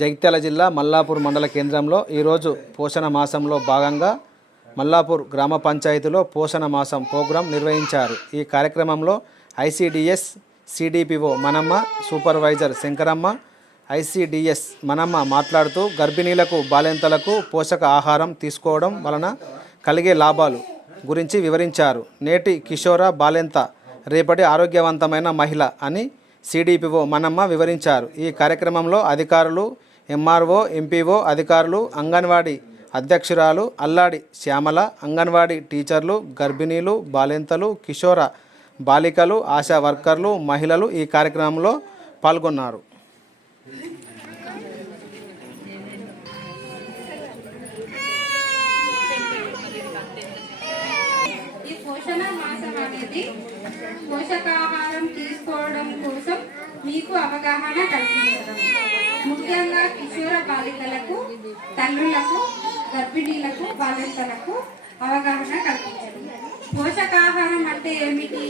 జగిత్యాల జిల్లా మల్లాపూర్ మండల కేంద్రంలో ఈరోజు పోషణ మాసంలో భాగంగా మల్లాపూర్ గ్రామ పంచాయతీలో పోషణ మాసం ప్రోగ్రాం నిర్వహించారు. ఈ కార్యక్రమంలో ICDS CDPO Manamma supervisor Shankaramma ICDS Manamma మాట్లాడుతూ గర్భిణీలకు బాలింతలకు పోషక ఆహారం తీసుకోవడం వలన కలిగే లాభాలు గురించి వివరించారు. నేటి కిషోర బాలెంత రేపటి ఆరోగ్యవంతమైన మహిళ అని సిడిపిఓ మనమ్మ వివరించారు. ఈ కార్యక్రమంలో అధికారులు ఎంఆర్ఓ ఎంపీఓ అధికారులు అంగన్వాడీ అధ్యక్షురాలు అల్లాడి శ్యామల అంగన్వాడీ టీచర్లు గర్భిణీలు బాలింతలు కిషోర బాలికలు ఆశా వర్కర్లు మహిళలు ఈ కార్యక్రమంలో పాల్గొన్నారు. పోషణ మాసం అనేది పోషకాహారం తీసుకోవడం కోసం మీకు అవగాహన కల్పించడం. ముఖ్యంగా కిశోర బాలికలకు తల్లులకు గర్భిణీలకు బాలింతలకు అవగాహన కల్పించడం. పోషకాహారం అంటే ఏమిటి?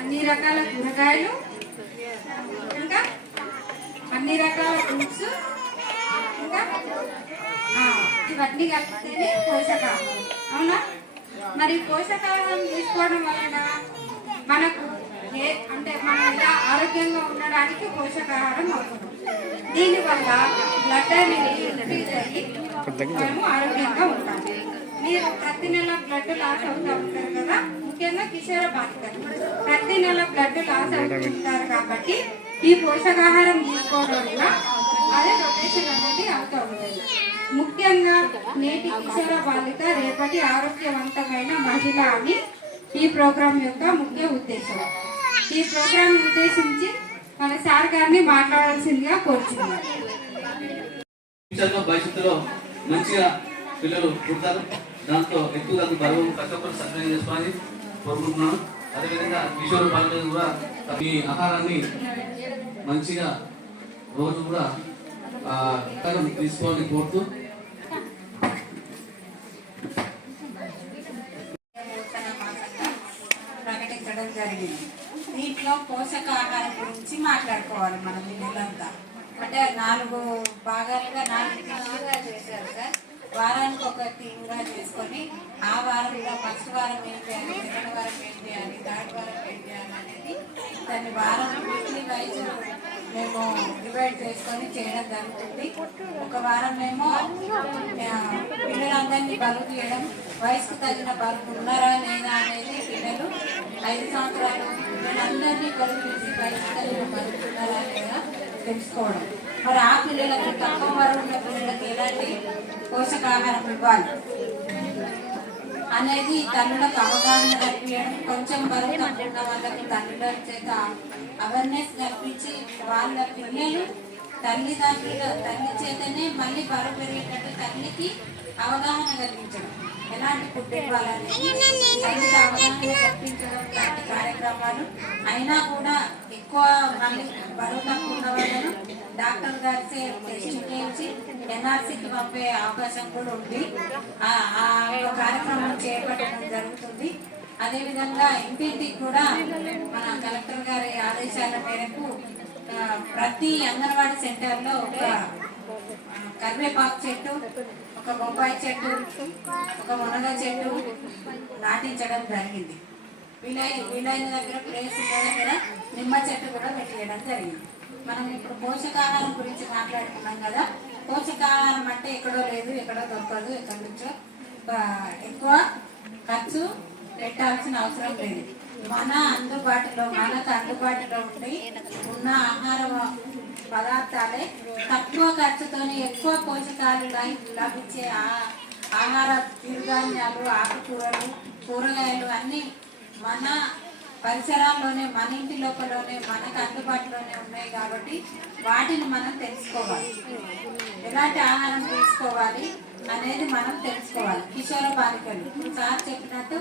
అన్ని రకాల కూరగాయలు ఇంకా అన్ని రకాల ఫ్రూట్స్ ఇంకా ఇవన్నీ కలిపితేనే పోషకాహారం. అవునా? మరి పోషకాహారం తీసుకోవడం వలన మనకు అంటే మనం ఇలా ఆరోగ్యంగా ఉండడానికి పోషకాహారం అవసరం. దీనివల్ల బ్లడ్ అనేది ఇంక్రీజ్ అయ్యి మనము ఆరోగ్యంగా ఉంటాం. మీరు ప్రతి నెల బ్లడ్ లాస్ అవుతూ ఉంటారు కదా? ముఖ్యంగా కిషోర బాధితులు ప్రతి నెల బ్లడ్ లాస్ అవుతుంటారు కాబట్టి ఈ పోషకాహారం తీసుకోవడం వల్ల అదే రొటేషన్ అనేది అవుతూ ఉంటుంది. ముఖ్యంగా నేటి కిషోర బాలిక రేపటి ఆరోగ్యవంతమైన మహిళ అని ఈ ప్రోగ్రాం యొక్క ముఖ్య ఉద్దేశం. ఈ ప్రోగ్రాం ఉద్దేశించి మన సార్ గారిని మాట్లాడాల్సిందిగా కోరుచున్నాను. భవిష్యత్తులో మంచిగా పిల్లలు పుడతారు. దాంతో ఎక్కువగా బరువు కష్టపడి సక్రమం చేసుకోవాలని కోరుకుంటున్నాను. అదేవిధంగా కిషోర్ పాలన కూడా ఈ ఆహారాన్ని మంచిగా రోజు కూడా తీసుకోవాలని కోరుతూ చేసుకోవాలి మనం ఈ అంటే నాలుగు భాగాలుగా నాలుగు థీమ్లుగా చేశారు సార్. వారానికి ఒక థీమ్గా చేసుకొని ఆ వారంలో ఫస్ట్ వారం ఏం చేయాలి సెకండ్ వారం ఏం చేయాలి థర్డ్ వారం ఏం చేయాలి అనేది దాన్ని వారం వీక్లీ వైజ్ మేము డివైడ్ చేసుకొని చేయడం జరుగుతుంది. ఒక వారం మేము పిల్లలందరినీ బరువు తీయడం వయసుకు తగిన బరువు ఉన్నారా లేదా అనేది పిల్లలు ఐదు సంవత్సరాలు పిల్లలందరినీ బరువు తీసి వయసుకు తగిన బరువు ఉన్నారా తెలుసుకోవడం. మరి ఆ పిల్లలకు తక్కువ బరువు ఉన్న పిల్లలకి ఎలాంటి పోషకాహారం ఇవ్వాలి? అనేది తల్లులకు అవగాహన కల్పించడం. కొంచెం బరువు తక్కువ వాళ్ళకి తల్లుల చేత అవేర్నెస్ కల్పించి వాళ్ళ పిల్లలు తల్లిదండ్రులు తల్లి చేతనే మళ్ళీ బరువు పెరిగేటట్టు తల్లికి అవగాహన కల్పించడం. ఎలాంటి ఫుడ్ ఇవ్వాలనేది తల్లికి అవగాహన కల్పించడం లాంటి కార్యక్రమాలు అయినా కూడా ఎక్కువ బరువు తక్కువ ఉన్న వాళ్ళను డాక్టర్ గారి టెస్ట్ చేయించి ఎన్ఆర్సీకి పంపే అవకాశం కూడా ఉంది. ఆ యొక్క కార్యక్రమం చేపట్టడం జరుగుతుంది. అదేవిధంగా ఇంటింటికి కూడా మన కలెక్టర్ గారి ఆదేశాల మేరకు ప్రతి అంగన్వాడీ సెంటర్లో ఒక కరివేపాకు చెట్టు ఒక బొంబాయి చెట్టు ఒక మునగ చెట్టు నాటించడం జరిగింది. వీలై వీలైన దగ్గర ప్లేస్ ఉన్న దగ్గర నిమ్మ చెట్టు కూడా పెట్టేయడం జరిగింది. మనం ఇప్పుడు పోషకాహారం గురించి మాట్లాడుకున్నాం కదా. పోషకాహారం అంటే ఎక్కడో లేదు ఎక్కడో దొరకదు ఎక్కడి నుంచో ఎక్కువ ఖర్చు పెట్టాల్సిన అవసరం లేదు. మన అందుబాటులో మనకు అందుబాటులో ఉండి ఉన్న ఆహార పదార్థాలే తక్కువ ఖర్చుతోనే ఎక్కువ పోషకాలు లభించే ఆహార చిరుధాన్యాలు ఆకుకూరలు కూరగాయలు అన్నీ మన పరిసరాల్లోనే మన ఇంటి లోపలనే మనకు అందుబాటులోనే ఉన్నాయి కాబట్టి వాటిని మనం తెలుసుకోవాలి. ఎలాంటి ఆహారం తీసుకోవాలి అనేది మనం తెలుసుకోవాలి. కిషోర బాలికలు సార్ చెప్పినట్టు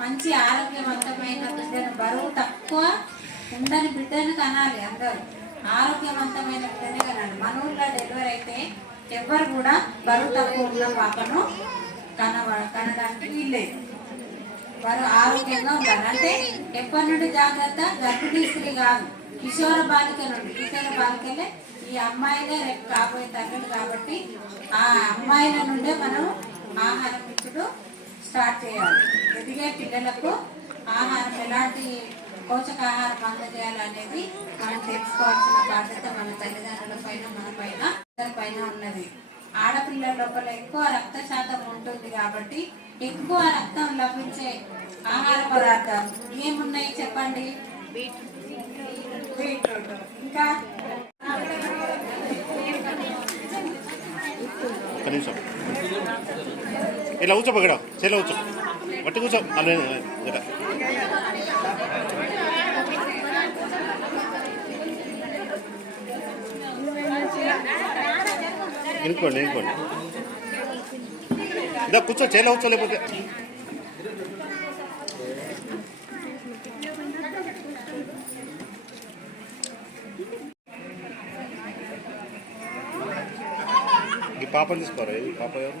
మంచి ఆరోగ్యవంతమైన బిడ్డను బరువు తక్కువ ఉండని బిడ్డను కనాలి అందరూ. ఆరోగ్యవంతమైన బిడ్డని కనాలి. మన ఊళ్ళో డెలివరీ అయితే ఎవ్వరు కూడా బరువు తక్కువ ఉన్న పాపను కనవ కనడానికి వీల్లేదు. వారు ఆరోగ్యంగా ఉంటారు. అంటే ఎప్పటి నుండి జాగ్రత్త గర్భిణీ స్త్రీ కాదు. కిషోర బాలిక నుండి కిషోర బాలికలే ఈ అమ్మాయిలే రేపు కాబోయే తల్లులు కాబట్టి ఆ అమ్మాయిల నుండే మనం ఆహారం ఇచ్చుడు స్టార్ట్ చేయాలి. ఎదిగే పిల్లలకు ఆహారం ఎలాంటి పోషకాహారం అందజేయాలనేది మనం తెలుసుకోవాల్సిన బాధ్యత మన తల్లిదండ్రుల పైన మన పైన పైన ఉన్నది. ఆడపిల్లల లోపల ఎక్కువ రక్త శాతం ఉంటుంది కాబట్టి ఎక్కువ రక్తం లభించే ఆహార పదార్థాలు ఏమున్నాయి చెప్పండి? బీట్రూట్ ఇంకా ఇలా కూర్చో ఇక్కడ చేలో కూర్చో. బట్టి కూర్చో. అలా ఇనుకోండి ఇనుకోండి ఇదా కూర్చో చేలో కూర్చో లేకపోతే. ఈ పాపని తీసుకోరా? ఈ పాప ఎవరు?